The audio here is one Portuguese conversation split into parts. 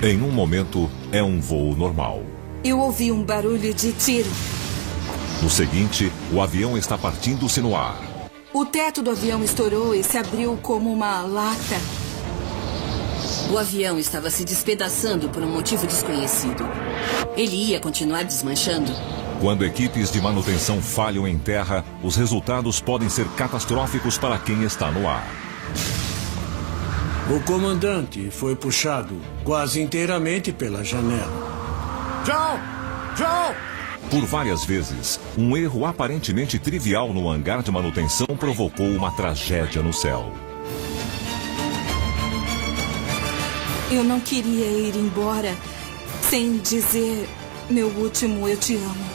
Em um momento, é um voo normal. Eu ouvi um barulho de tiro. No seguinte, o avião está partindo-se no ar. O teto do avião estourou e se abriu como uma lata. O avião estava se despedaçando por um motivo desconhecido. Ele ia continuar desmanchando. Quando equipes de manutenção falham em terra, os resultados podem ser catastróficos para quem está no ar. O comandante foi puxado quase inteiramente pela janela. Joe! Joe! Por várias vezes, um erro aparentemente trivial no hangar de manutenção provocou uma tragédia no céu. Eu não queria ir embora sem dizer meu último eu te amo.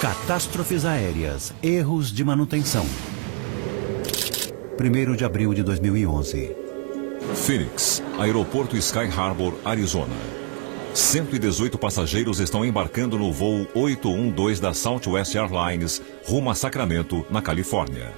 Catástrofes aéreas, erros de manutenção. 1º de abril de 2011. Phoenix, aeroporto Sky Harbor, Arizona. 118 passageiros estão embarcando no voo 812 da Southwest Airlines, rumo a Sacramento, na Califórnia.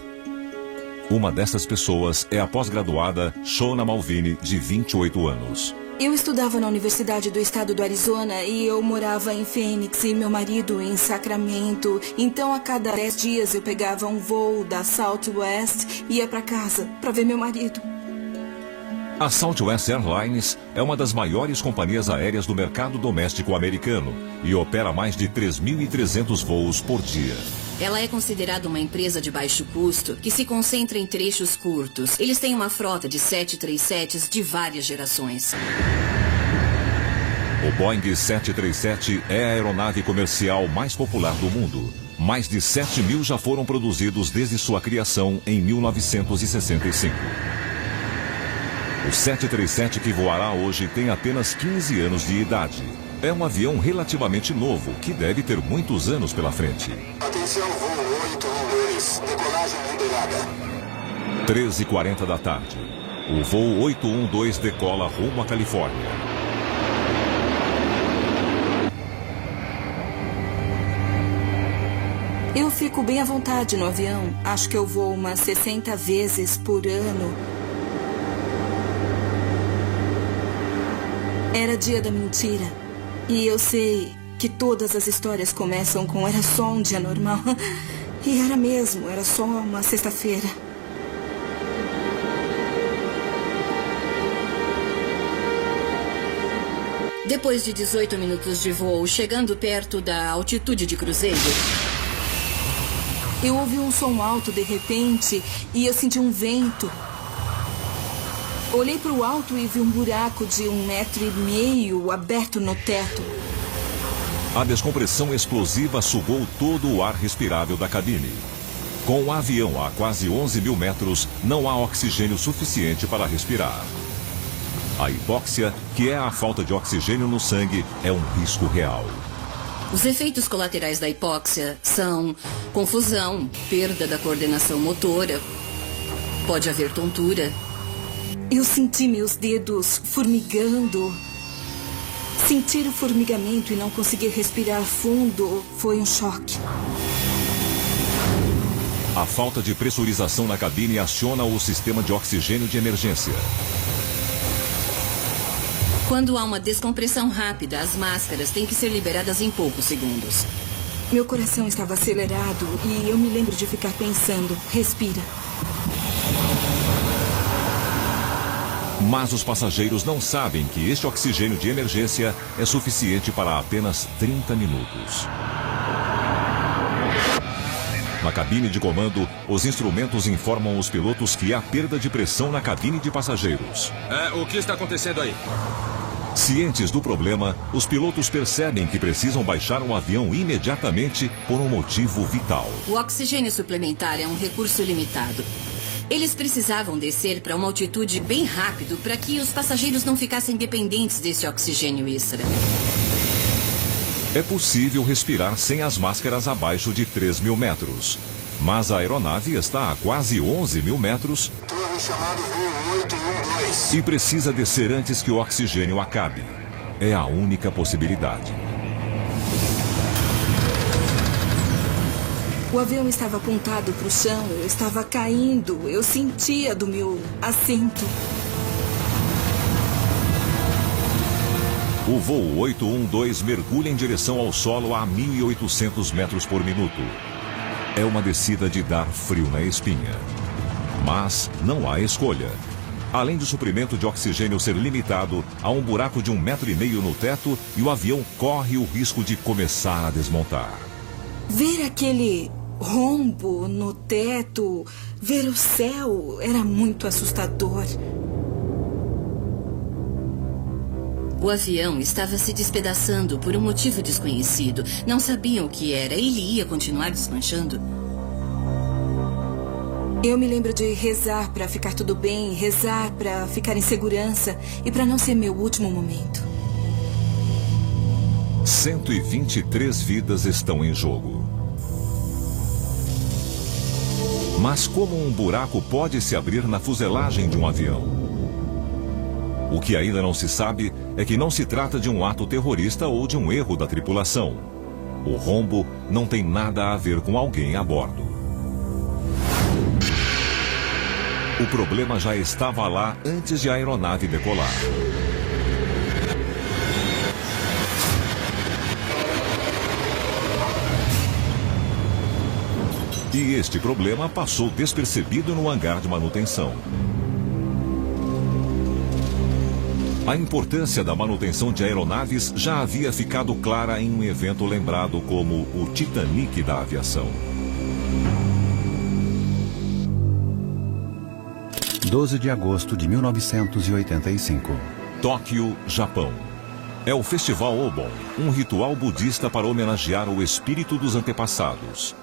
Uma dessas pessoas é a pós-graduada Shona Malvini, de 28 anos. Eu estudava na Universidade do Estado do Arizona e eu morava em Phoenix e meu marido em Sacramento. Então, a cada 10 dias eu pegava um voo da Southwest e ia para casa para ver meu marido. A Southwest Airlines é uma das maiores companhias aéreas do mercado doméstico americano e opera mais de 3.300 voos por dia. Ela é considerada uma empresa de baixo custo que se concentra em trechos curtos. Eles têm uma frota de 737s de várias gerações. O Boeing 737 é a aeronave comercial mais popular do mundo. Mais de 7.000 já foram produzidos desde sua criação em 1965. O 737 que voará hoje tem apenas 15 anos de idade. É um avião relativamente novo, que deve ter muitos anos pela frente. Atenção, voo 812, decolagem liberada. 13h40 da tarde. O voo 812 decola rumo à Califórnia. Eu fico bem à vontade no avião. Acho que eu vou umas 60 vezes por ano. Era dia da mentira. E eu sei que todas as histórias começam com era só um dia normal. E era mesmo, era só uma sexta-feira. Depois de 18 minutos de voo, chegando perto da altitude de cruzeiro, eu ouvi um som alto de repente e eu senti um vento. Olhei para o alto e vi um buraco de 1,5 metros aberto no teto. A descompressão explosiva sugou todo o ar respirável da cabine. Com o avião a quase 11.000 metros, não há oxigênio suficiente para respirar. A hipóxia, que é a falta de oxigênio no sangue, é um risco real. Os efeitos colaterais da hipóxia são confusão, perda da coordenação motora, pode haver tontura. Eu senti meus dedos formigando. Sentir o formigamento e não conseguir respirar fundo foi um choque. A falta de pressurização na cabine aciona o sistema de oxigênio de emergência. Quando há uma descompressão rápida, as máscaras têm que ser liberadas em poucos segundos. Meu coração estava acelerado e eu me lembro de ficar pensando, respira. Mas os passageiros não sabem que este oxigênio de emergência é suficiente para apenas 30 minutos. Na cabine de comando, os instrumentos informam os pilotos que há perda de pressão na cabine de passageiros. O que está acontecendo aí? Cientes do problema, os pilotos percebem que precisam baixar o avião imediatamente por um motivo vital. O oxigênio suplementar é um recurso limitado. Eles precisavam descer para uma altitude bem rápido para que os passageiros não ficassem dependentes desse oxigênio extra. É possível respirar sem as máscaras abaixo de 3.000 metros. Mas a aeronave está a quase 11.000 metros Torre chamado voo 812. e precisa descer antes que o oxigênio acabe. É a única possibilidade. O avião estava apontado para o chão, eu estava caindo, eu sentia do meu assento. O voo 812 mergulha em direção ao solo a 1.800 metros por minuto. É uma descida de dar frio na espinha. Mas não há escolha. Além do suprimento de oxigênio ser limitado, há um buraco de 1,5 metro no teto e o avião corre o risco de começar a desmontar. Ver aquele rombo no teto, ver o céu, era muito assustador. O avião estava se despedaçando por um motivo desconhecido. Não sabiam o que era. Ele ia continuar desmanchando. Eu me lembro de rezar para ficar tudo bem, rezar para ficar em segurança e para não ser meu último momento. 123 vidas estão em jogo. Mas como um buraco pode se abrir na fuselagem de um avião? O que ainda não se sabe é que não se trata de um ato terrorista ou de um erro da tripulação. O rombo não tem nada a ver com alguém a bordo. O problema já estava lá antes de a aeronave decolar. E este problema passou despercebido no hangar de manutenção. A importância da manutenção de aeronaves já havia ficado clara em um evento lembrado como o Titanic da aviação. 12 de agosto de 1985. Tóquio, Japão. É o Festival Obon, um ritual budista para homenagear o espírito dos antepassados.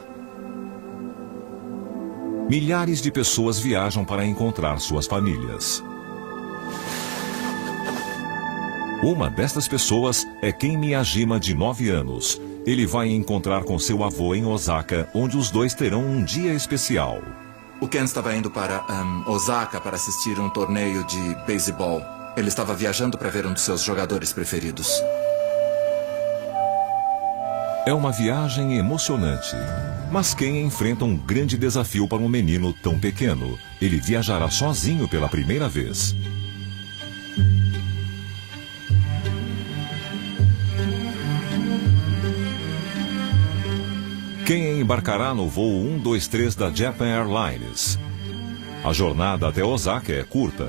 Milhares de pessoas viajam para encontrar suas famílias. Uma destas pessoas é Ken Miyajima, de 9 anos. Ele vai encontrar com seu avô em Osaka, onde os dois terão um dia especial. O Ken estava indo para Osaka para assistir um torneio de beisebol. Ele estava viajando para ver um dos seus jogadores preferidos. É uma viagem emocionante. Mas Ken enfrenta um grande desafio para um menino tão pequeno. Ele viajará sozinho pela primeira vez. Ken embarcará no voo 123 da Japan Airlines. A jornada até Osaka é curta.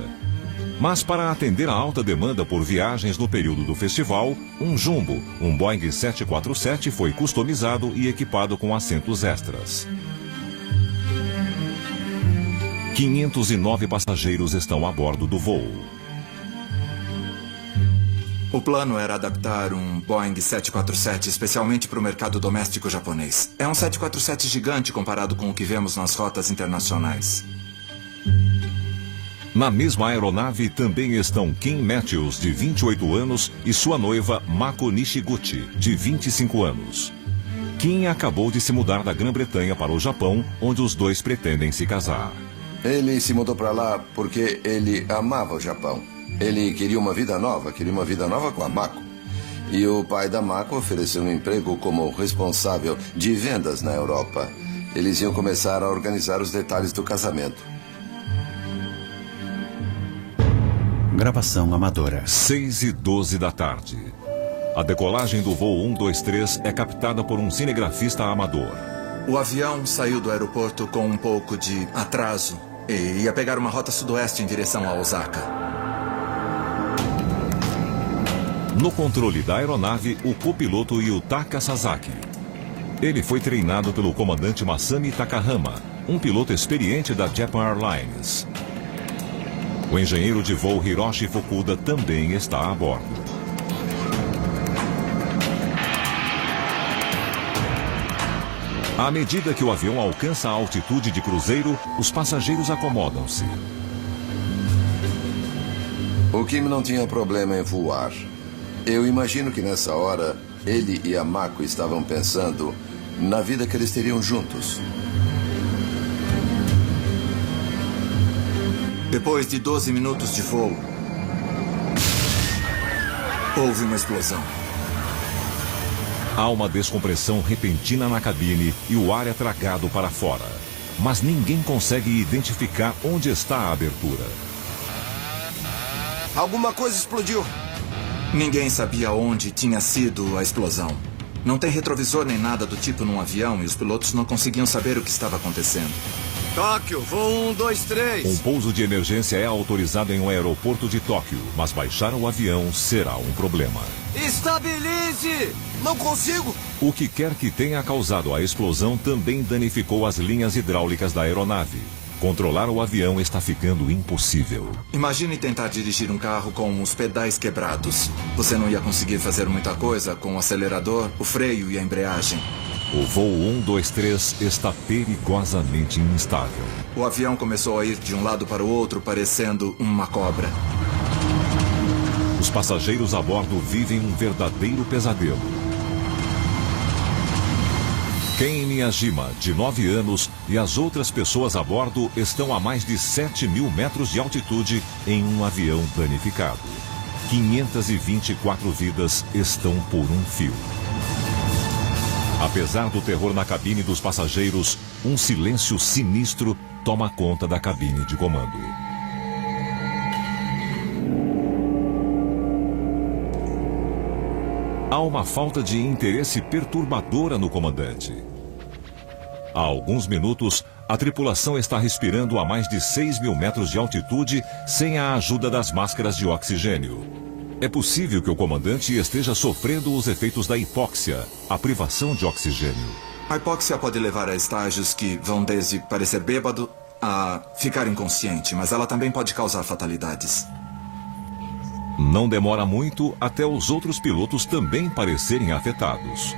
Mas para atender a alta demanda por viagens no período do festival, um Jumbo, um Boeing 747, foi customizado e equipado com assentos extras. 509 passageiros estão a bordo do voo. O plano era adaptar um Boeing 747 especialmente para o mercado doméstico japonês. É um 747 gigante comparado com o que vemos nas rotas internacionais. Na mesma aeronave também estão Kim Matthews, de 28 anos, e sua noiva Mako Nishiguchi, de 25 anos. Kim acabou de se mudar da Grã-Bretanha para o Japão, onde os dois pretendem se casar. Ele se mudou para lá porque ele amava o Japão. Ele queria uma vida nova com a Mako. E o pai da Mako ofereceu um emprego como responsável de vendas na Europa. Eles iam começar a organizar os detalhes do casamento. Gravação amadora. 6h12 da tarde. A decolagem do voo 123 é captada por um cinegrafista amador. O avião saiu do aeroporto com um pouco de atraso e ia pegar uma rota sudoeste em direção a Osaka. No controle da aeronave, o copiloto Yutaka Sasaki. Ele foi treinado pelo comandante Masami Takahama, um piloto experiente da Japan Airlines. O engenheiro de voo Hiroshi Fukuda também está a bordo. À medida que o avião alcança a altitude de cruzeiro, os passageiros acomodam-se. O Kim não tinha problema em voar. Eu imagino que nessa hora ele e a Mako estavam pensando na vida que eles teriam juntos. Depois de 12 minutos de voo, houve uma explosão. Há uma descompressão repentina na cabine e o ar é tragado para fora. Mas ninguém consegue identificar onde está a abertura. Alguma coisa explodiu. Ninguém sabia onde tinha sido a explosão. Não tem retrovisor nem nada do tipo num avião e os pilotos não conseguiam saber o que estava acontecendo. Tóquio, voo 1, 2, 3. Um pouso de emergência é autorizado em um aeroporto de Tóquio, mas baixar o avião será um problema. Estabilize! Não consigo! O que quer que tenha causado a explosão também danificou as linhas hidráulicas da aeronave. Controlar o avião está ficando impossível. Imagine tentar dirigir um carro com os pedais quebrados. Você não ia conseguir fazer muita coisa com o acelerador, o freio e a embreagem. O voo 123 está perigosamente instável. O avião começou a ir de um lado para o outro, parecendo uma cobra. Os passageiros a bordo vivem um verdadeiro pesadelo. Ken Miyajima, de 9 anos, e as outras pessoas a bordo estão a mais de 7.000 metros de altitude em um avião danificado. 524 vidas estão por um fio. Apesar do terror na cabine dos passageiros, um silêncio sinistro toma conta da cabine de comando. Há uma falta de interesse perturbadora no comandante. Há alguns minutos, a tripulação está respirando a mais de 6.000 metros de altitude sem a ajuda das máscaras de oxigênio. É possível que o comandante esteja sofrendo os efeitos da hipóxia, a privação de oxigênio. A hipóxia pode levar a estágios que vão desde parecer bêbado a ficar inconsciente, mas ela também pode causar fatalidades. Não demora muito até os outros pilotos também parecerem afetados.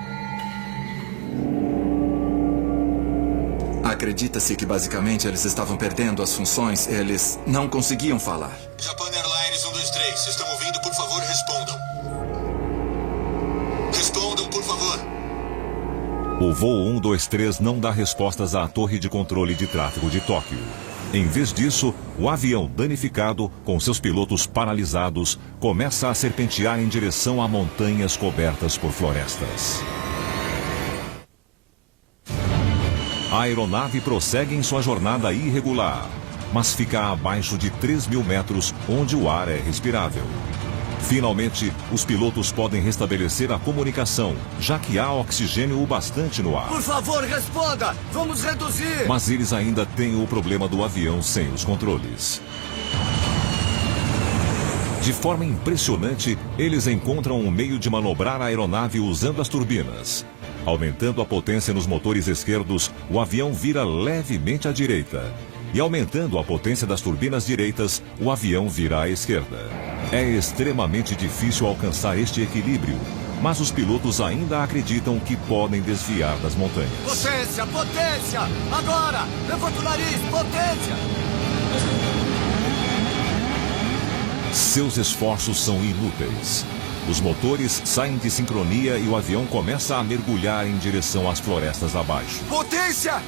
Acredita-se que basicamente eles estavam perdendo as funções, eles não conseguiam falar. Japan Airlines 123, vocês estão ouvindo? Por favor, respondam. Respondam, por favor. O voo 123 não dá respostas à torre de controle de tráfego de Tóquio. Em vez disso, o avião danificado, com seus pilotos paralisados, começa a serpentear em direção a montanhas cobertas por florestas. A aeronave prossegue em sua jornada irregular, mas fica abaixo de 3.000 metros, onde o ar é respirável. Finalmente, os pilotos podem restabelecer a comunicação, já que há oxigênio o bastante no ar. Por favor, responda! Vamos reduzir! Mas eles ainda têm o problema do avião sem os controles. De forma impressionante, eles encontram um meio de manobrar a aeronave usando as turbinas. Aumentando a potência nos motores esquerdos, o avião vira levemente à direita. E aumentando a potência das turbinas direitas, o avião vira à esquerda. É extremamente difícil alcançar este equilíbrio, mas os pilotos ainda acreditam que podem desviar das montanhas. Potência, potência! Agora! Levanta o nariz, potência! Seus esforços são inúteis. Os motores saem de sincronia e o avião começa a mergulhar em direção às florestas abaixo. Potência!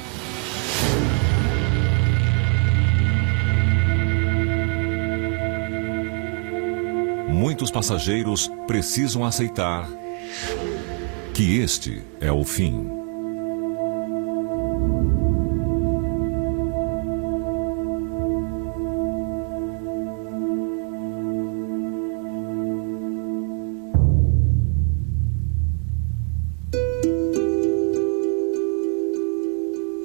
Muitos passageiros precisam aceitar que este é o fim.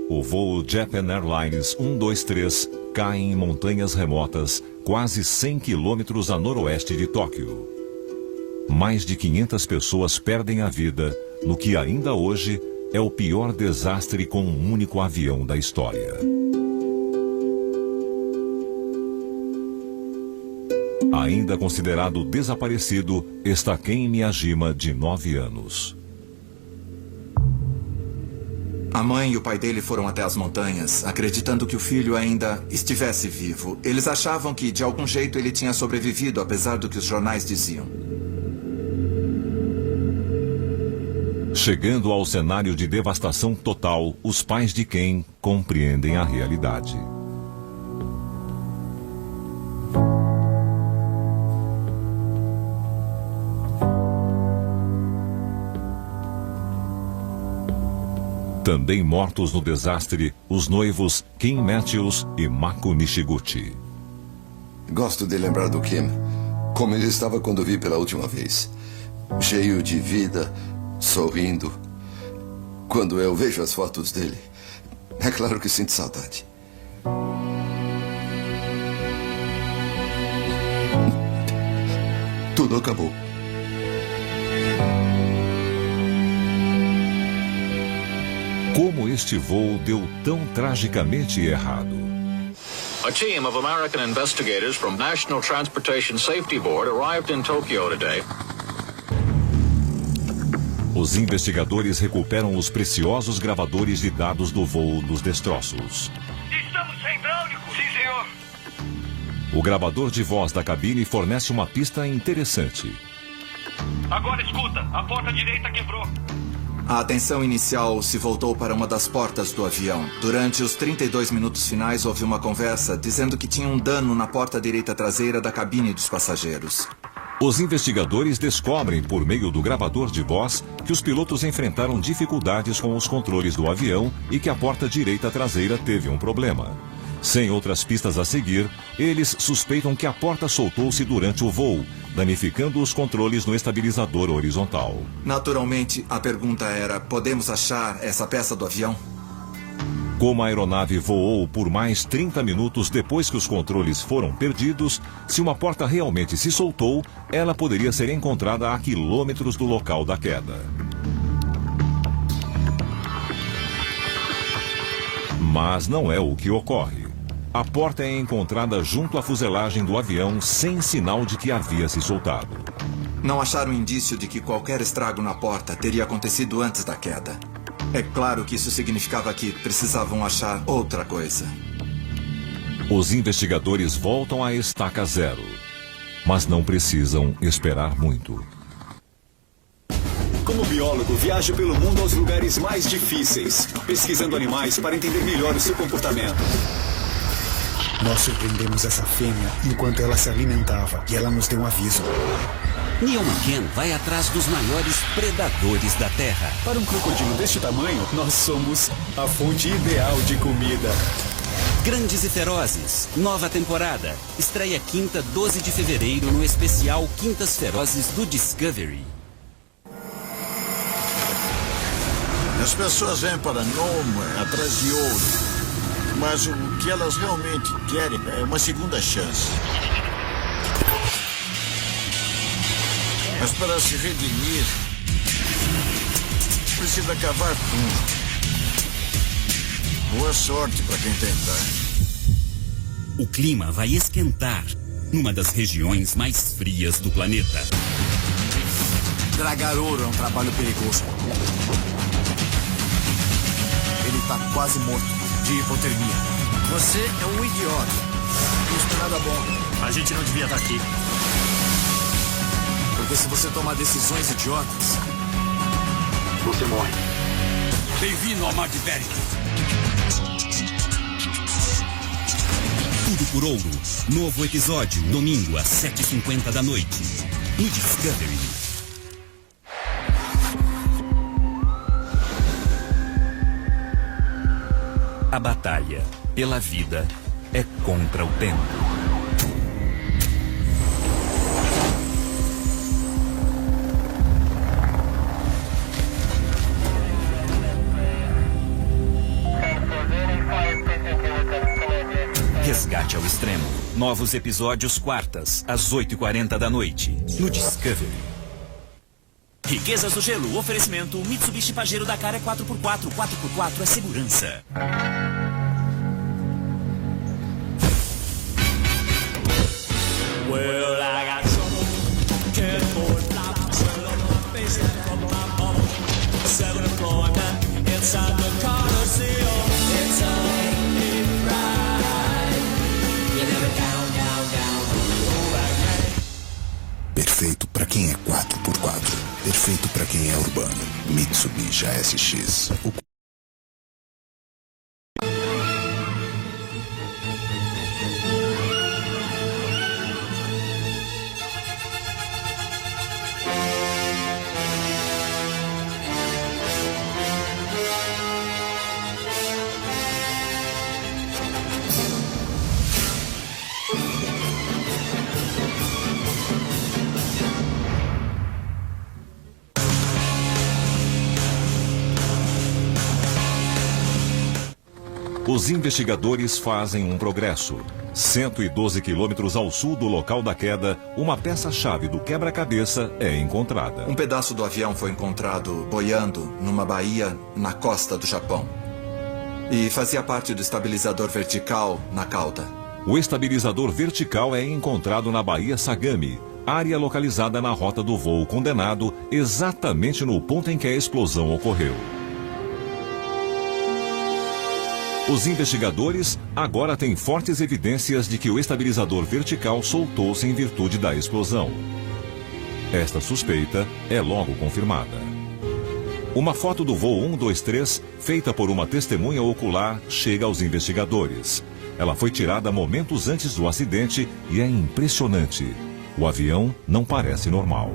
O voo Japan Airlines 123 cai em montanhas remotas, quase 100 quilômetros a noroeste de Tóquio. Mais de 500 pessoas perdem a vida no que ainda hoje é o pior desastre com um único avião da história. Ainda considerado desaparecido está Ken Miyajima, de 9 anos. A mãe e o pai dele foram até as montanhas, acreditando que o filho ainda estivesse vivo. Eles achavam que, de algum jeito, ele tinha sobrevivido, apesar do que os jornais diziam. Chegando ao cenário de devastação total, os pais de Ken compreendem a realidade. Também mortos no desastre, os noivos Kim Matthews e Mako Nishiguchi. Gosto de lembrar do Kim, como ele estava quando vi pela última vez. Cheio de vida, sorrindo. Quando eu vejo as fotos dele, é claro que sinto saudade. Tudo acabou. Como este voo deu tão tragicamente errado? A team of American investigators from National Transportation Safety Board arrived in Tokyo today. Os investigadores recuperam os preciosos gravadores de dados do voo dos destroços. Estamos sem hidráulico. Sim, senhor. O gravador de voz da cabine fornece uma pista interessante. Agora escuta, a porta direita quebrou. A atenção inicial se voltou para uma das portas do avião. Durante os 32 minutos finais, houve uma conversa dizendo que tinha um dano na porta direita traseira da cabine dos passageiros. Os investigadores descobrem, por meio do gravador de voz, que os pilotos enfrentaram dificuldades com os controles do avião e que a porta direita traseira teve um problema. Sem outras pistas a seguir, eles suspeitam que a porta soltou-se durante o voo, danificando os controles no estabilizador horizontal. Naturalmente, a pergunta era: podemos achar essa peça do avião? Como a aeronave voou por mais 30 minutos depois que os controles foram perdidos, se uma porta realmente se soltou, ela poderia ser encontrada a quilômetros do local da queda. Mas não é o que ocorre. A porta é encontrada junto à fuselagem do avião sem sinal de que havia se soltado. Não acharam indício de que qualquer estrago na porta teria acontecido antes da queda. É claro que isso significava que precisavam achar outra coisa. Os investigadores voltam à estaca zero, mas não precisam esperar muito. Como biólogo, viajo pelo mundo aos lugares mais difíceis, pesquisando animais para entender melhor o seu comportamento. Nós surpreendemos essa fêmea enquanto ela se alimentava e ela nos deu um aviso. Neil McCann vai atrás dos maiores predadores da Terra. Para um crocodilo deste tamanho, nós somos a fonte ideal de comida. Grandes e Ferozes, nova temporada. Estreia quinta, 12 de fevereiro, no especial Quintas Ferozes do Discovery. As pessoas vêm para Nome atrás de ouro. Mas o que elas realmente querem é uma segunda chance. Mas para se redimir, precisa cavar fundo. Boa sorte para quem tentar. O clima vai esquentar numa das regiões mais frias do planeta. Dragar ouro é um trabalho perigoso. Ele está quase morto de hipotermia. Você é um idiota. Isso não é nada bom. A gente não devia estar aqui. Porque se você tomar decisões idiotas, você morre. Bem-vindo ao Mar de Bering. Tudo por Ouro. Novo episódio, domingo às 7h50 da noite. No Discovery. A batalha pela vida é contra o tempo. Resgate ao Extremo. Novos episódios quartas, às 8h40 da noite. No Discovery. Riquezas do Gelo. Oferecimento Mitsubishi Pajero Dakar é 4x4. 4x4 é segurança. Well, I got some cardboard flops on my face from my home. 7th floor man inside the Coliseum. It's only right. You never down, down, down. Perfeito para quem é 4x4. Perfeito para quem é urbano. Mitsubishi ASX. Os investigadores fazem um progresso. 112 quilômetros ao sul do local da queda, uma peça-chave do quebra-cabeça é encontrada. Um pedaço do avião foi encontrado boiando numa baía na costa do Japão. E fazia parte do estabilizador vertical na cauda. O estabilizador vertical é encontrado na Baía Sagami, área localizada na rota do voo condenado, exatamente no ponto em que a explosão ocorreu. Os investigadores agora têm fortes evidências de que o estabilizador vertical soltou-se em virtude da explosão. Esta suspeita é logo confirmada. Uma foto do voo 123, feita por uma testemunha ocular, chega aos investigadores. Ela foi tirada momentos antes do acidente e é impressionante. O avião não parece normal.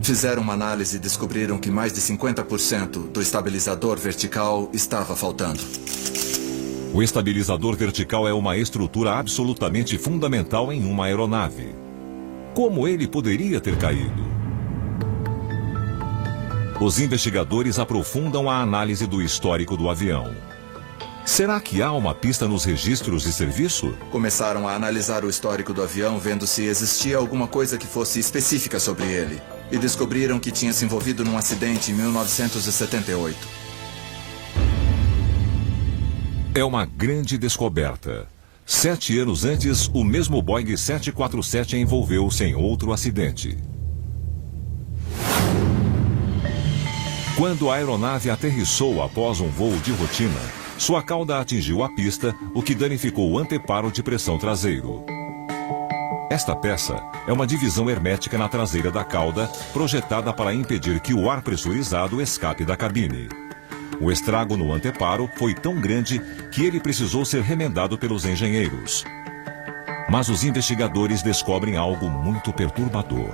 Fizeram uma análise e descobriram que mais de 50% do estabilizador vertical estava faltando. O estabilizador vertical é uma estrutura absolutamente fundamental em uma aeronave. Como ele poderia ter caído? Os investigadores aprofundam a análise do histórico do avião. Será que há uma pista nos registros de serviço? Começaram a analisar o histórico do avião, vendo se existia alguma coisa que fosse específica sobre ele. E descobriram que tinha se envolvido num acidente em 1978. É uma grande descoberta. 7 anos antes, o mesmo Boeing 747 envolveu-se em outro acidente. Quando a aeronave aterrissou após um voo de rotina, sua cauda atingiu a pista, o que danificou o anteparo de pressão traseiro. Esta peça é uma divisão hermética na traseira da cauda, projetada para impedir que o ar pressurizado escape da cabine. O estrago no anteparo foi tão grande que ele precisou ser remendado pelos engenheiros. Mas os investigadores descobrem algo muito perturbador.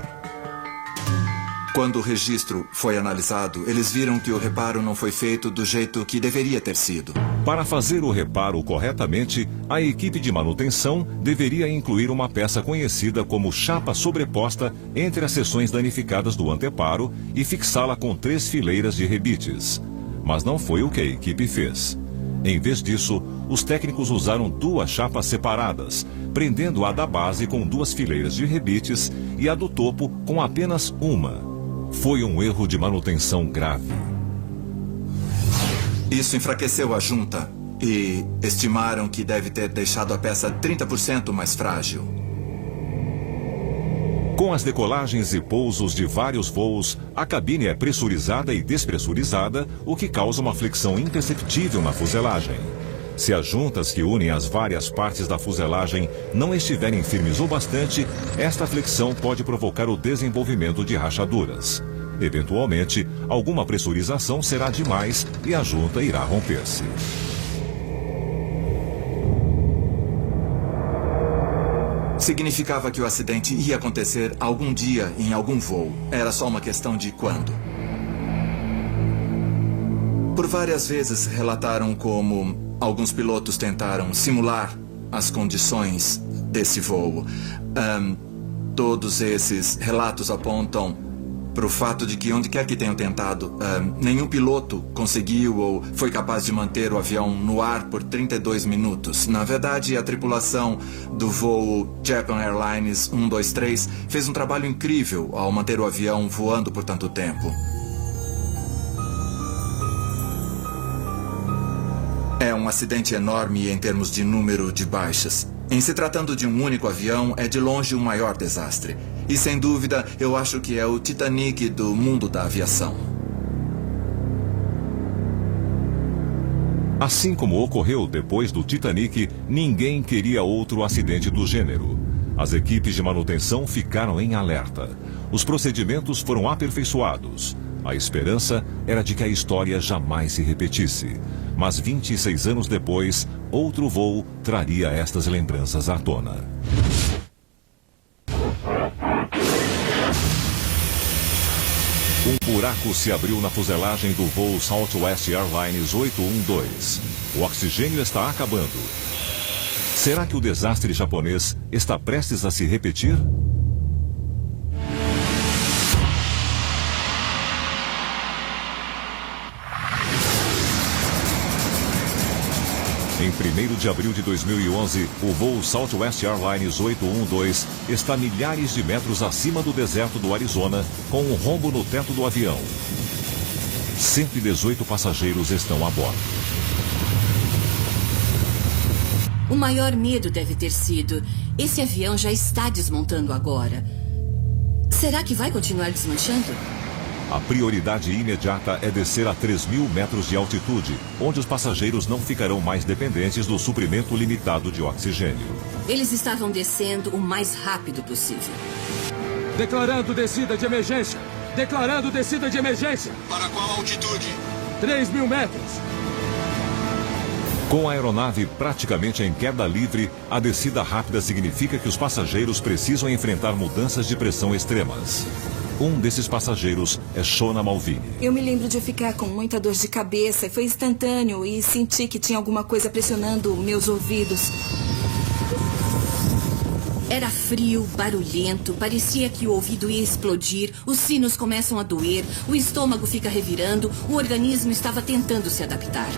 Quando o registro foi analisado, eles viram que o reparo não foi feito do jeito que deveria ter sido. Para fazer o reparo corretamente, a equipe de manutenção deveria incluir uma peça conhecida como chapa sobreposta entre as seções danificadas do anteparo e fixá-la com 3 fileiras de rebites. Mas não foi o que a equipe fez. Em vez disso, os técnicos usaram 2 chapas separadas, prendendo a da base com 2 fileiras de rebites e a do topo com apenas uma. Foi um erro de manutenção grave. Isso enfraqueceu a junta e estimaram que deve ter deixado a peça 30% mais frágil. Com as decolagens e pousos de vários voos, a cabine é pressurizada e despressurizada, o que causa uma flexão imperceptível na fuselagem. Se as juntas que unem as várias partes da fuselagem não estiverem firmes o bastante, esta flexão pode provocar o desenvolvimento de rachaduras. Eventualmente, alguma pressurização será demais e a junta irá romper-se. Significava que o acidente ia acontecer algum dia em algum voo. Era só uma questão de quando. Por várias vezes relataram como alguns pilotos tentaram simular as condições desse voo. Todos esses relatos apontam para o fato de que, onde quer que tenham tentado, nenhum piloto conseguiu ou foi capaz de manter o avião no ar por 32 minutos. Na verdade, a tripulação do voo Japan Airlines 123 fez um trabalho incrível ao manter o avião voando por tanto tempo. É um acidente enorme em termos de número de baixas. Em se tratando de um único avião, é de longe o maior desastre. E, sem dúvida, eu acho que é o Titanic do mundo da aviação. Assim como ocorreu depois do Titanic, ninguém queria outro acidente do gênero. As equipes de manutenção ficaram em alerta. Os procedimentos foram aperfeiçoados. A esperança era de que a história jamais se repetisse. Mas 26 anos depois, outro voo traria estas lembranças à tona. Um buraco se abriu na fuselagem do voo Southwest Airlines 812. O oxigênio está acabando. Será que o desastre japonês está prestes a se repetir? Em 1º de abril de 2011, o voo Southwest Airlines 812 está milhares de metros acima do deserto do Arizona, com um rombo no teto do avião. 118 passageiros estão a bordo. O maior medo deve ter sido: esse avião já está desmontando agora. Será que vai continuar desmanchando? A prioridade imediata é descer a 3.000 metros de altitude, onde os passageiros não ficarão mais dependentes do suprimento limitado de oxigênio. Eles estavam descendo o mais rápido possível. Declarando descida de emergência. Declarando descida de emergência. Para qual altitude? 3.000 metros. Com a aeronave praticamente em queda livre, a descida rápida significa que os passageiros precisam enfrentar mudanças de pressão extremas. Um desses passageiros é Shona Malvini. Eu me lembro de ficar com muita dor de cabeça. Foi instantâneo e senti que tinha alguma coisa pressionando meus ouvidos. Era frio, barulhento, parecia que o ouvido ia explodir, os sinos começam a doer, o estômago fica revirando, o organismo estava tentando se adaptar.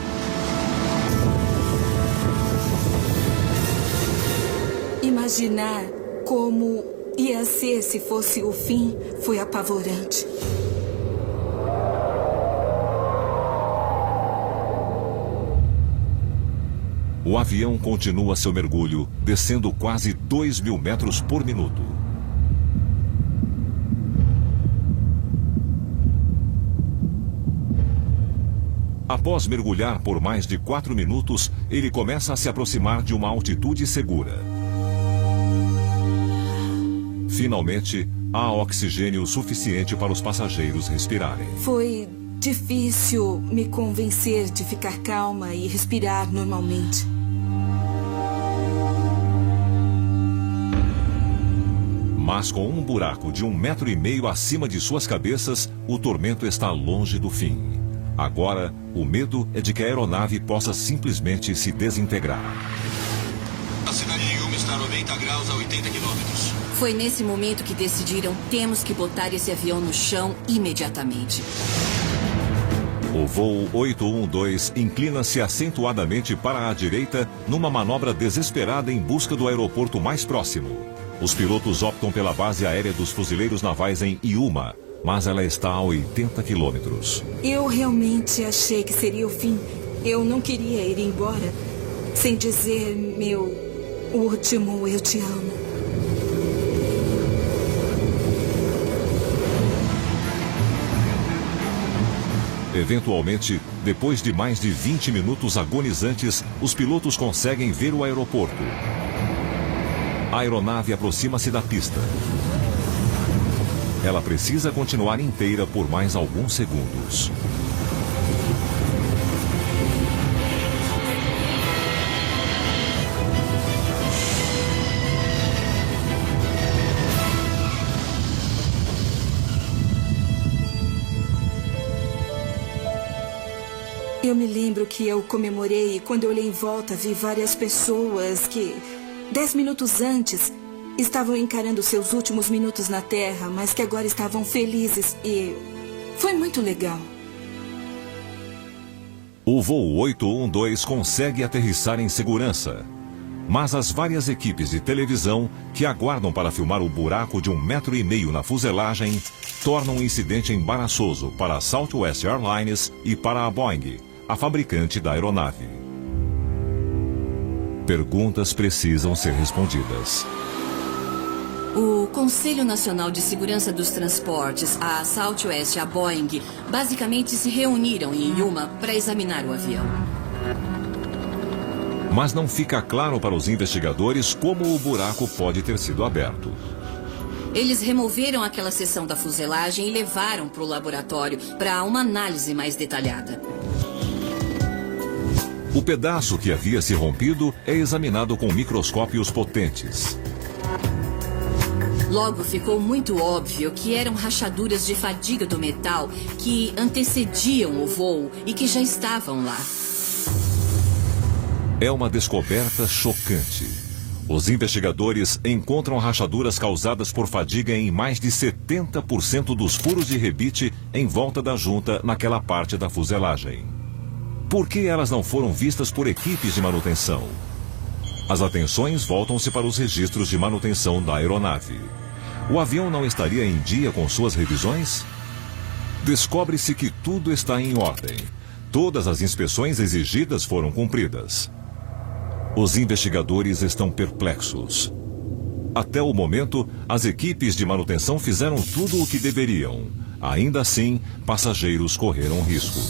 Imaginar como ia ser se fosse o fim foi apavorante. O avião continua seu mergulho, descendo quase 2.000 metros por minuto. Após mergulhar por mais de 4 minutos, ele começa a se aproximar de uma altitude segura. Finalmente, há oxigênio suficiente para os passageiros respirarem. Foi difícil me convencer de ficar calma e respirar normalmente. Mas com um buraco de 1,5 metro acima de suas cabeças, o tormento está longe do fim. Agora, o medo é de que a aeronave possa simplesmente se desintegrar. A cidade de Yuma está a 90 graus a 80 quilômetros. Foi nesse momento que decidiram: temos que botar esse avião no chão imediatamente. O voo 812 inclina-se acentuadamente para a direita numa manobra desesperada em busca do aeroporto mais próximo. Os pilotos optam pela base aérea dos fuzileiros navais em Yuma, mas ela está a 80 quilômetros. Eu realmente achei que seria o fim. Eu não queria ir embora sem dizer meu último "eu te amo". Eventualmente, depois de mais de 20 minutos agonizantes, os pilotos conseguem ver o aeroporto. A aeronave aproxima-se da pista. Ela precisa continuar inteira por mais alguns segundos. Eu me lembro que eu comemorei e quando eu olhei em volta vi várias pessoas que, 10 minutos antes, estavam encarando seus últimos minutos na Terra, mas que agora estavam felizes e foi muito legal. O voo 812 consegue aterrissar em segurança, mas as várias equipes de televisão que aguardam para filmar o buraco de 1,5 metro na fuselagem tornam o incidente embaraçoso para a Southwest Airlines e para a Boeing, a fabricante da aeronave. Perguntas precisam ser respondidas. O Conselho Nacional de Segurança dos Transportes, a Southwest e a Boeing, basicamente se reuniram em Yuma para examinar o avião. Mas não fica claro para os investigadores como o buraco pode ter sido aberto. Eles removeram aquela seção da fuselagem e levaram para o laboratório para uma análise mais detalhada. O pedaço que havia se rompido é examinado com microscópios potentes. Logo ficou muito óbvio que eram rachaduras de fadiga do metal que antecediam o voo e que já estavam lá. É uma descoberta chocante. Os investigadores encontram rachaduras causadas por fadiga em mais de 70% dos furos de rebite em volta da junta naquela parte da fuselagem. Por que elas não foram vistas por equipes de manutenção? As atenções voltam-se para os registros de manutenção da aeronave. O avião não estaria em dia com suas revisões? Descobre-se que tudo está em ordem. Todas as inspeções exigidas foram cumpridas. Os investigadores estão perplexos. Até o momento, as equipes de manutenção fizeram tudo o que deveriam. Ainda assim, passageiros correram risco.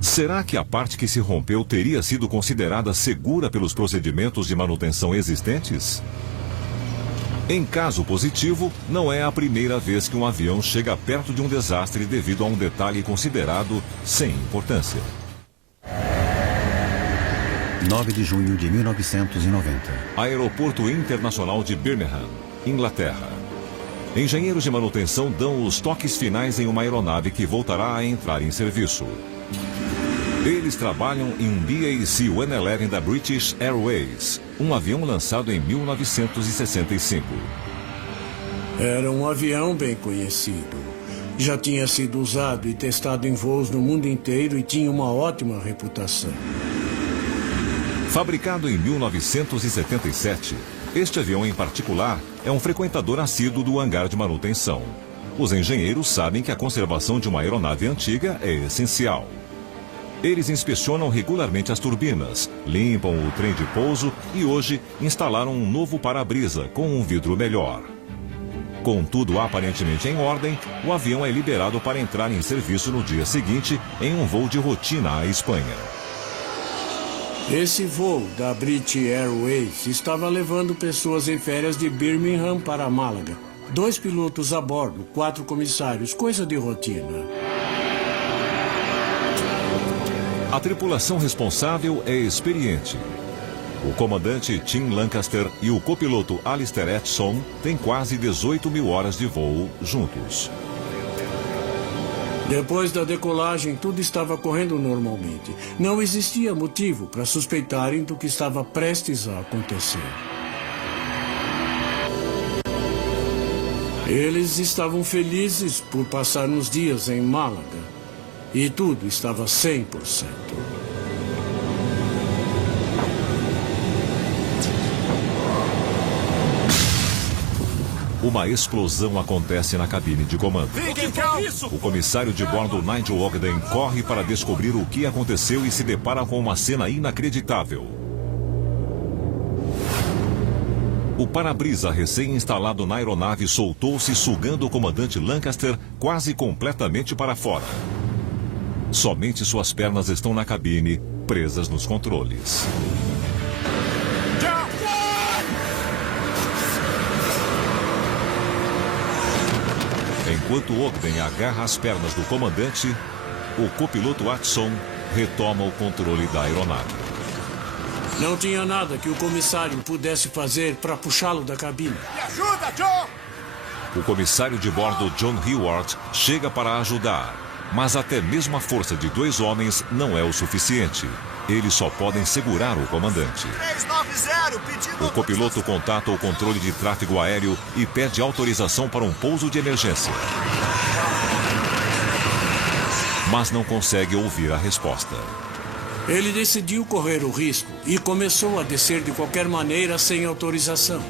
Será que a parte que se rompeu teria sido considerada segura pelos procedimentos de manutenção existentes? Em caso positivo, não é a primeira vez que um avião chega perto de um desastre devido a um detalhe considerado sem importância. 9 de junho de 1990. Aeroporto Internacional de Birmingham, Inglaterra. Engenheiros de manutenção dão os toques finais em uma aeronave que voltará a entrar em serviço. Eles trabalham em um BA-C-111 da British Airways, um avião lançado em 1965. Era um avião bem conhecido. Já tinha sido usado e testado em voos no mundo inteiro e tinha uma ótima reputação. Fabricado em 1977, este avião em particular é um frequentador assíduo do hangar de manutenção. Os engenheiros sabem que a conservação de uma aeronave antiga é essencial. Eles inspecionam regularmente as turbinas, limpam o trem de pouso e hoje instalaram um novo para-brisa com um vidro melhor. Com tudo aparentemente em ordem, o avião é liberado para entrar em serviço no dia seguinte em um voo de rotina à Espanha. Esse voo da British Airways estava levando pessoas em férias de Birmingham para Málaga. 2 pilotos a bordo, 4 comissários, coisa de rotina. A tripulação responsável é experiente. O comandante Tim Lancaster e o copiloto Alistair Atchison têm quase 18 mil horas de voo juntos. Depois da decolagem, tudo estava correndo normalmente. Não existia motivo para suspeitarem do que estava prestes a acontecer. Eles estavam felizes por passar uns dias em Málaga. E tudo estava 100%. Uma explosão acontece na cabine de comando. O comissário de bordo, Nigel Ogden, corre para descobrir o que aconteceu e se depara com uma cena inacreditável. O para-brisa recém-instalado na aeronave soltou-se, sugando o comandante Lancaster quase completamente para fora. Somente suas pernas estão na cabine, presas nos controles. Enquanto Ogden agarra as pernas do comandante, o copiloto Atchison retoma o controle da aeronave. Não tinha nada que o comissário pudesse fazer para puxá-lo da cabine. Me ajuda, John! O comissário de bordo, John Hewart, chega para ajudar. Mas até mesmo a força de 2 homens não é o suficiente. Eles só podem segurar o comandante. 390, pedido... O copiloto contata o controle de tráfego aéreo e pede autorização para um pouso de emergência. Mas não consegue ouvir a resposta. Ele decidiu correr o risco e começou a descer de qualquer maneira sem autorização.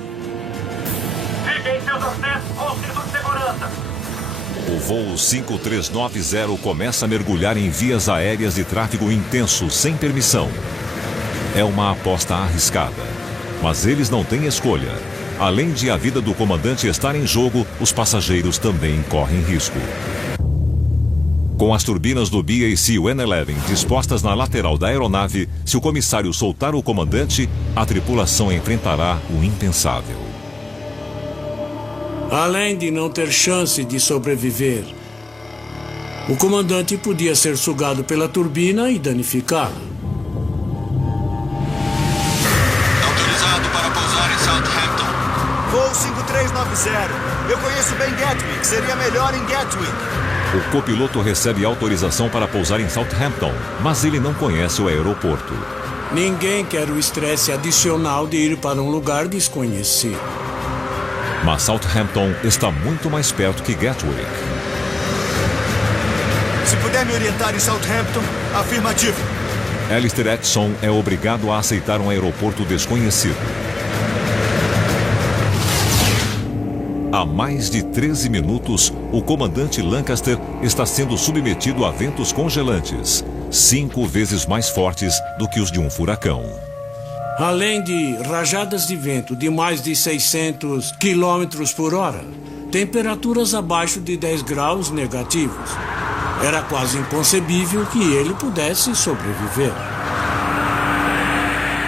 Fiquem seus acessos ao cinto de segurança. O voo 5390 começa a mergulhar em vias aéreas de tráfego intenso, sem permissão. É uma aposta arriscada, mas eles não têm escolha. Além de a vida do comandante estar em jogo, os passageiros também correm risco. Com as turbinas do BA-C-111 dispostas na lateral da aeronave, se o comissário soltar o comandante, a tripulação enfrentará o impensável. Além de não ter chance de sobreviver, o comandante podia ser sugado pela turbina e danificá-la. Autorizado para pousar em Southampton. Voo 5390. Eu conheço bem Gatwick. Seria melhor em Gatwick. O copiloto recebe autorização para pousar em Southampton, mas ele não conhece o aeroporto. Ninguém quer o estresse adicional de ir para um lugar desconhecido. Mas Southampton está muito mais perto que Gatwick. Se puder me orientar em Southampton, afirmativo. Alistair Edson é obrigado a aceitar um aeroporto desconhecido. Há mais de 13 minutos, o comandante Lancaster está sendo submetido a ventos congelantes, 5 vezes mais fortes do que os de um furacão. Além de rajadas de vento de mais de 600 km por hora, temperaturas abaixo de 10 graus negativos. Era quase inconcebível que ele pudesse sobreviver.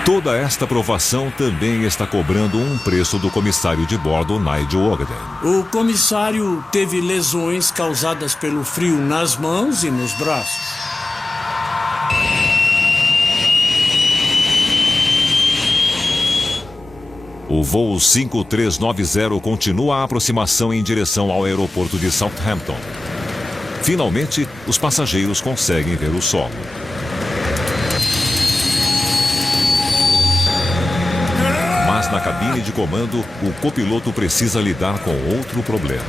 Toda esta provação também está cobrando um preço do comissário de bordo, Nigel Ogden. O comissário teve lesões causadas pelo frio nas mãos e nos braços. O voo 5390 continua a aproximação em direção ao aeroporto de Southampton. Finalmente, os passageiros conseguem ver o solo. Mas na cabine de comando, o copiloto precisa lidar com outro problema.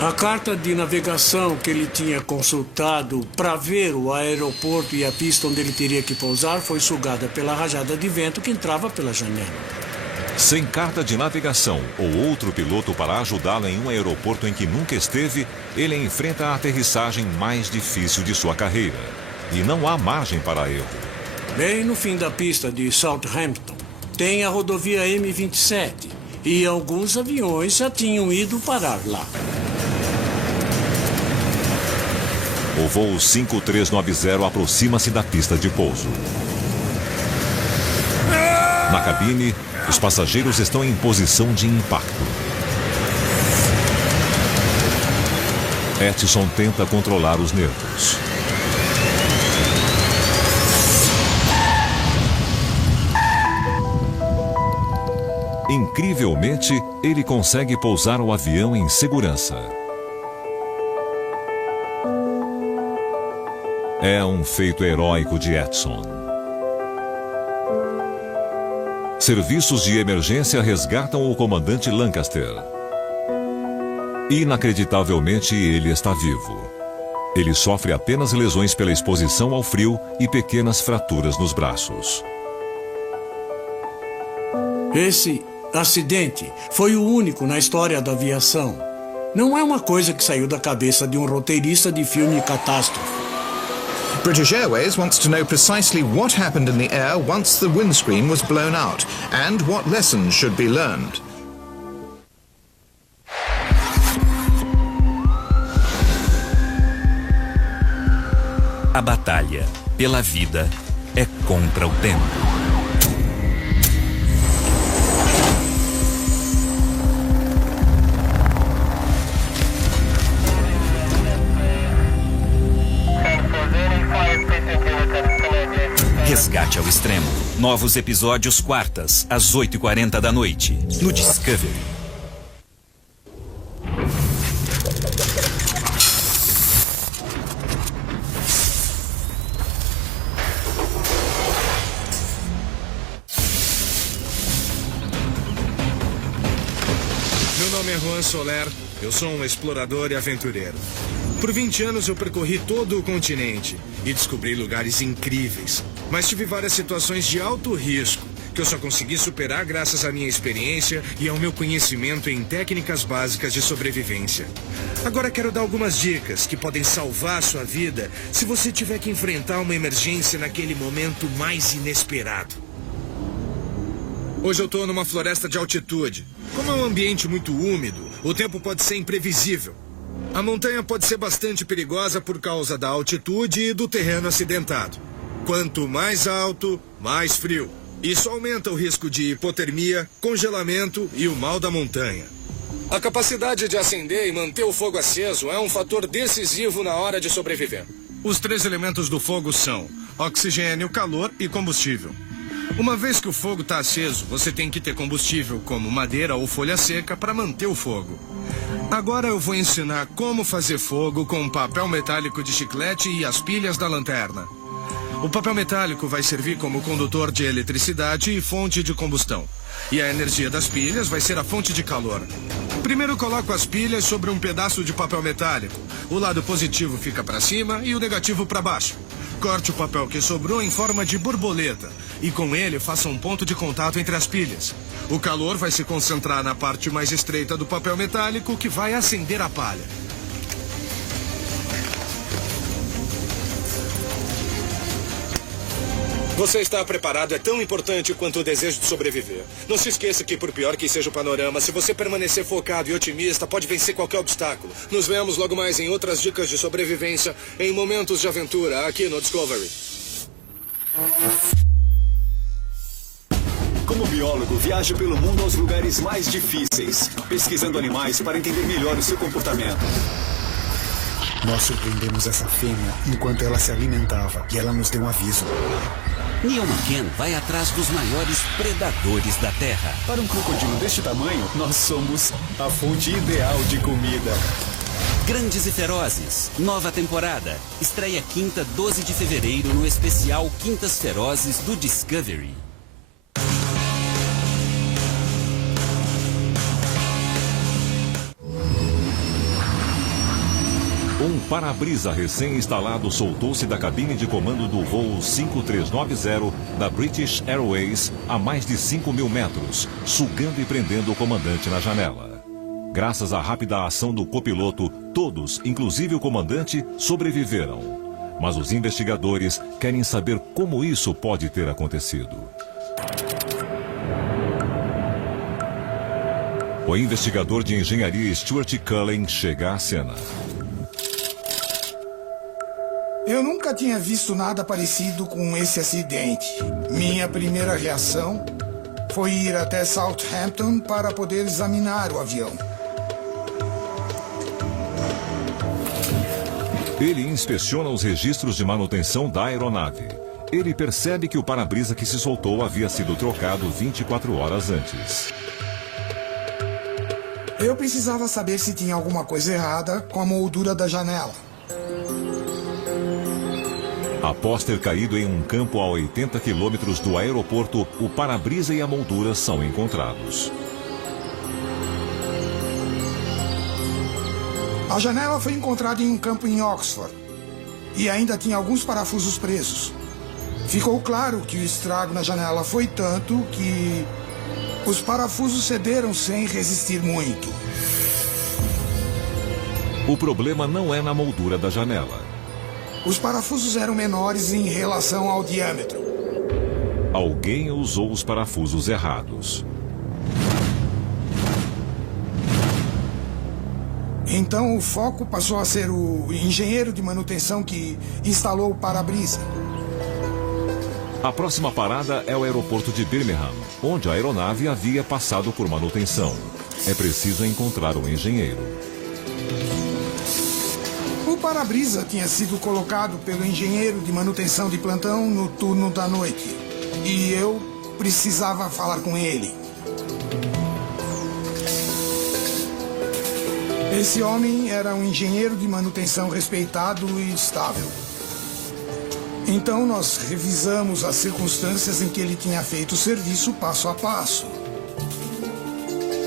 A carta de navegação que ele tinha consultado para ver o aeroporto e a pista onde ele teria que pousar foi sugada pela rajada de vento que entrava pela janela. Sem carta de navegação ou outro piloto para ajudá-lo em um aeroporto em que nunca esteve, ele enfrenta a aterrissagem mais difícil de sua carreira. E não há margem para erro. Bem no fim da pista de Southampton, tem a rodovia M27 e alguns aviões já tinham ido parar lá. O voo 5390 aproxima-se da pista de pouso. Na cabine, os passageiros estão em posição de impacto. Edson tenta controlar os nervos. Incrivelmente, ele consegue pousar o avião em segurança. É um feito heróico de Edson. Serviços de emergência resgatam o comandante Lancaster. Inacreditavelmente, ele está vivo. Ele sofre apenas lesões pela exposição ao frio e pequenas fraturas nos braços. Esse acidente foi o único na história da aviação. Não é uma coisa que saiu da cabeça de um roteirista de filme catástrofe. British Airways wants to know precisely what happened in the air once the windscreen was blown out and what lessons should be learned. A batalha pela vida é contra o tempo. Resgate ao Extremo. Novos episódios quartas, às 8h40 da noite, no Discovery. Meu nome é Juan Soler, eu sou um explorador e aventureiro. Por 20 anos eu percorri todo o continente e descobri lugares incríveis. Mas tive várias situações de alto risco, que eu só consegui superar graças à minha experiência e ao meu conhecimento em técnicas básicas de sobrevivência. Agora quero dar algumas dicas que podem salvar a sua vida se você tiver que enfrentar uma emergência naquele momento mais inesperado. Hoje eu estou numa floresta de altitude. Como é um ambiente muito úmido, o tempo pode ser imprevisível. A montanha pode ser bastante perigosa por causa da altitude e do terreno acidentado. Quanto mais alto, mais frio. Isso aumenta o risco de hipotermia, congelamento e o mal da montanha. A capacidade de acender e manter o fogo aceso é um fator decisivo na hora de sobreviver. Os 3 elementos do fogo são oxigênio, calor e combustível. Uma vez que o fogo está aceso, você tem que ter combustível como madeira ou folha seca para manter o fogo. Agora eu vou ensinar como fazer fogo com papel metálico de chiclete e as pilhas da lanterna. O papel metálico vai servir como condutor de eletricidade e fonte de combustão. E a energia das pilhas vai ser a fonte de calor. Primeiro coloco as pilhas sobre um pedaço de papel metálico. O lado positivo fica para cima e o negativo para baixo. Corte o papel que sobrou em forma de borboleta e com ele faça um ponto de contato entre as pilhas. O calor vai se concentrar na parte mais estreita do papel metálico que vai acender a palha. Você estar preparado é tão importante quanto o desejo de sobreviver. Não se esqueça que, por pior que seja o panorama, se você permanecer focado e otimista, pode vencer qualquer obstáculo. Nos vemos logo mais em outras dicas de sobrevivência em Momentos de Aventura, aqui no Discovery. Como biólogo, viaje pelo mundo aos lugares mais difíceis, pesquisando animais para entender melhor o seu comportamento. Nós surpreendemos essa fêmea enquanto ela se alimentava e ela nos deu um aviso. Neil McCann vai atrás dos maiores predadores da Terra. Para um crocodilo deste tamanho, nós somos a fonte ideal de comida. Grandes e Ferozes, nova temporada. Estreia quinta, 12 de fevereiro, no especial Quintas Ferozes do Discovery. Um para-brisa recém-instalado soltou-se da cabine de comando do voo 5390 da British Airways a mais de 5.000 metros, sugando e prendendo o comandante na janela. Graças à rápida ação do copiloto, todos, inclusive o comandante, sobreviveram. Mas os investigadores querem saber como isso pode ter acontecido. O investigador de engenharia Stuart Cullen chega à cena. Eu nunca tinha visto nada parecido com esse acidente. Minha primeira reação foi ir até Southampton para poder examinar o avião. Ele inspeciona os registros de manutenção da aeronave. Ele percebe que o para-brisa que se soltou havia sido trocado 24 horas antes. Eu precisava saber se tinha alguma coisa errada com a moldura da janela. Após ter caído em um campo a 80 quilômetros do aeroporto, o para-brisa e a moldura são encontrados. A janela foi encontrada em um campo em Oxford e ainda tinha alguns parafusos presos. Ficou claro que o estrago na janela foi tanto que os parafusos cederam sem resistir muito. O problema não é na moldura da janela. Os parafusos eram menores em relação ao diâmetro. Alguém usou os parafusos errados. Então o foco passou a ser o engenheiro de manutenção que instalou o para-brisa. A próxima parada é o aeroporto de Birmingham, onde a aeronave havia passado por manutenção. É preciso encontrar o engenheiro. O para-brisa tinha sido colocado pelo engenheiro de manutenção de plantão no turno da noite. E eu precisava falar com ele. Esse homem era um engenheiro de manutenção respeitado e estável. Então nós revisamos as circunstâncias em que ele tinha feito o serviço passo a passo.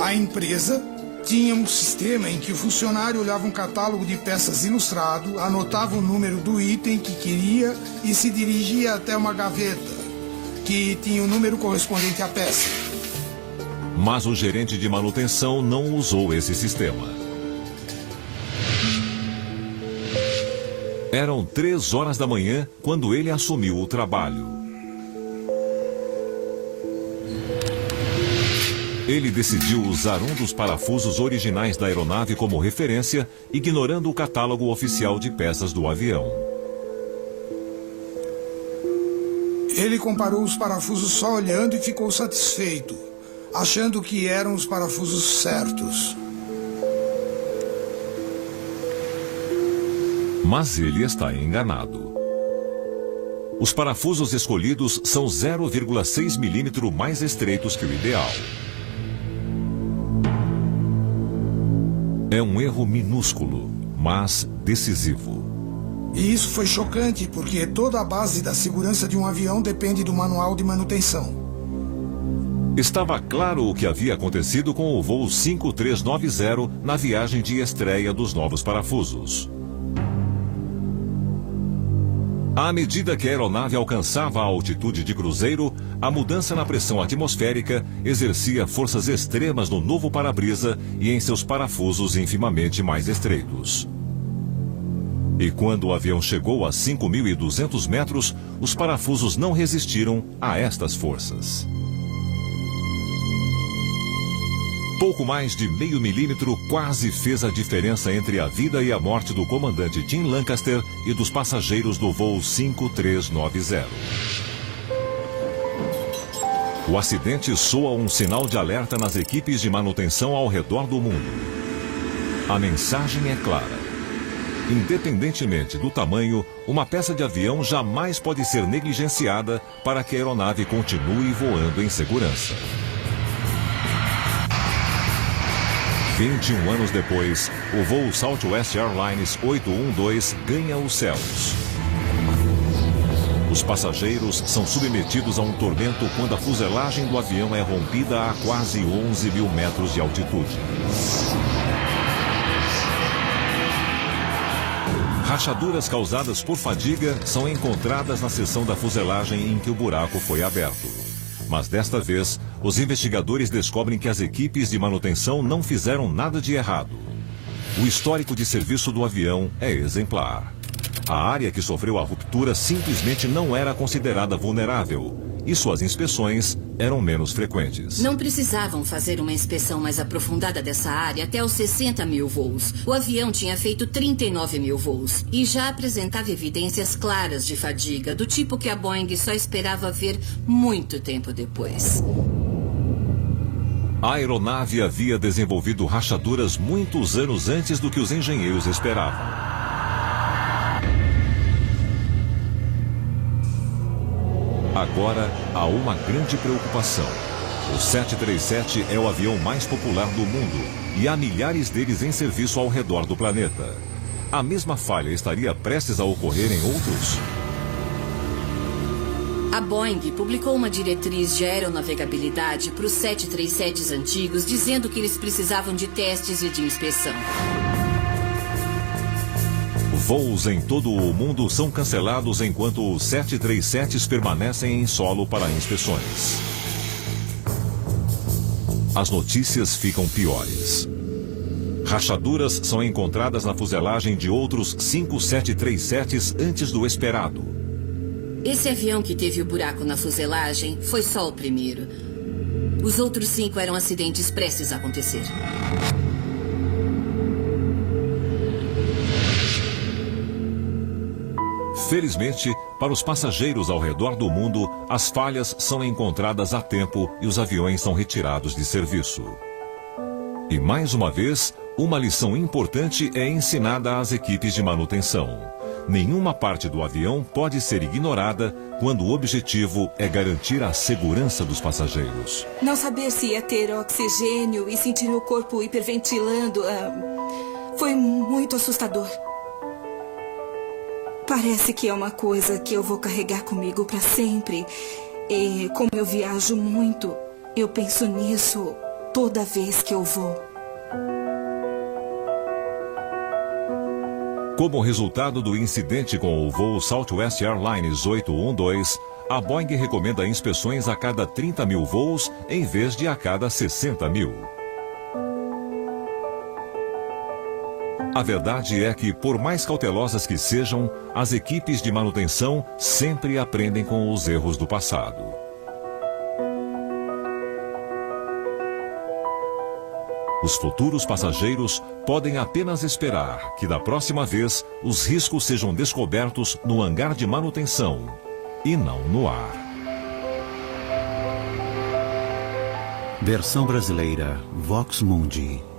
A empresa tinha um sistema em que o funcionário olhava um catálogo de peças ilustrado, anotava o número do item que queria e se dirigia até uma gaveta, que tinha o número correspondente à peça. Mas o gerente de manutenção não usou esse sistema. Eram 3 horas da manhã quando ele assumiu o trabalho. Ele decidiu usar um dos parafusos originais da aeronave como referência, ignorando o catálogo oficial de peças do avião. Ele comparou os parafusos só olhando e ficou satisfeito, achando que eram os parafusos certos. Mas ele está enganado. Os parafusos escolhidos são 0,6 milímetro mais estreitos que o ideal. É um erro minúsculo, mas decisivo. E isso foi chocante, porque toda a base da segurança de um avião depende do manual de manutenção. Estava claro o que havia acontecido com o voo 5390 na viagem de estreia dos novos parafusos. À medida que a aeronave alcançava a altitude de cruzeiro, a mudança na pressão atmosférica exercia forças extremas no novo para-brisa e em seus parafusos infimamente mais estreitos. E quando o avião chegou a 5.200 metros, os parafusos não resistiram a estas forças. Pouco mais de meio milímetro quase fez a diferença entre a vida e a morte do comandante Jim Lancaster e dos passageiros do voo 5390. O acidente soa um sinal de alerta nas equipes de manutenção ao redor do mundo. A mensagem é clara. Independentemente do tamanho, uma peça de avião jamais pode ser negligenciada para que a aeronave continue voando em segurança. 21 anos depois, o voo Southwest Airlines 812 ganha os céus. Os passageiros são submetidos a um tormento quando a fuselagem do avião é rompida a quase 11.000 metros de altitude. Rachaduras causadas por fadiga são encontradas na seção da fuselagem em que o buraco foi aberto. Mas desta vez, os investigadores descobrem que as equipes de manutenção não fizeram nada de errado. O histórico de serviço do avião é exemplar. A área que sofreu a ruptura simplesmente não era considerada vulnerável e suas inspeções eram menos frequentes. Não precisavam fazer uma inspeção mais aprofundada dessa área até os 60.000 voos. O avião tinha feito 39.000 voos e já apresentava evidências claras de fadiga, do tipo que a Boeing só esperava ver muito tempo depois. A aeronave havia desenvolvido rachaduras muitos anos antes do que os engenheiros esperavam. Agora, há uma grande preocupação. O 737 é o avião mais popular do mundo e há milhares deles em serviço ao redor do planeta. A mesma falha estaria prestes a ocorrer em outros? A Boeing publicou uma diretriz de aeronavegabilidade para os 737s antigos, dizendo que eles precisavam de testes e de inspeção. Voos em todo o mundo são cancelados enquanto os 737s permanecem em solo para inspeções. As notícias ficam piores. Rachaduras são encontradas na fuselagem de outros 5 737s antes do esperado. Esse avião que teve o buraco na fuselagem foi só o primeiro. Os outros 5 eram acidentes prestes a acontecer. Felizmente, para os passageiros ao redor do mundo, as falhas são encontradas a tempo e os aviões são retirados de serviço. E mais uma vez, uma lição importante é ensinada às equipes de manutenção. Nenhuma parte do avião pode ser ignorada quando o objetivo é garantir a segurança dos passageiros. Não saber se ia ter oxigênio e sentir o corpo hiperventilando foi muito assustador. Parece que é uma coisa que eu vou carregar comigo para sempre. E como eu viajo muito, eu penso nisso toda vez que eu vou. Como resultado do incidente com o voo Southwest Airlines 812, a Boeing recomenda inspeções a cada 30.000 voos em vez de a cada 60.000. A verdade é que, por mais cautelosas que sejam, as equipes de manutenção sempre aprendem com os erros do passado. Os futuros passageiros podem apenas esperar que, da próxima vez, os riscos sejam descobertos no hangar de manutenção e não no ar. Versão brasileira, Vox Mundi.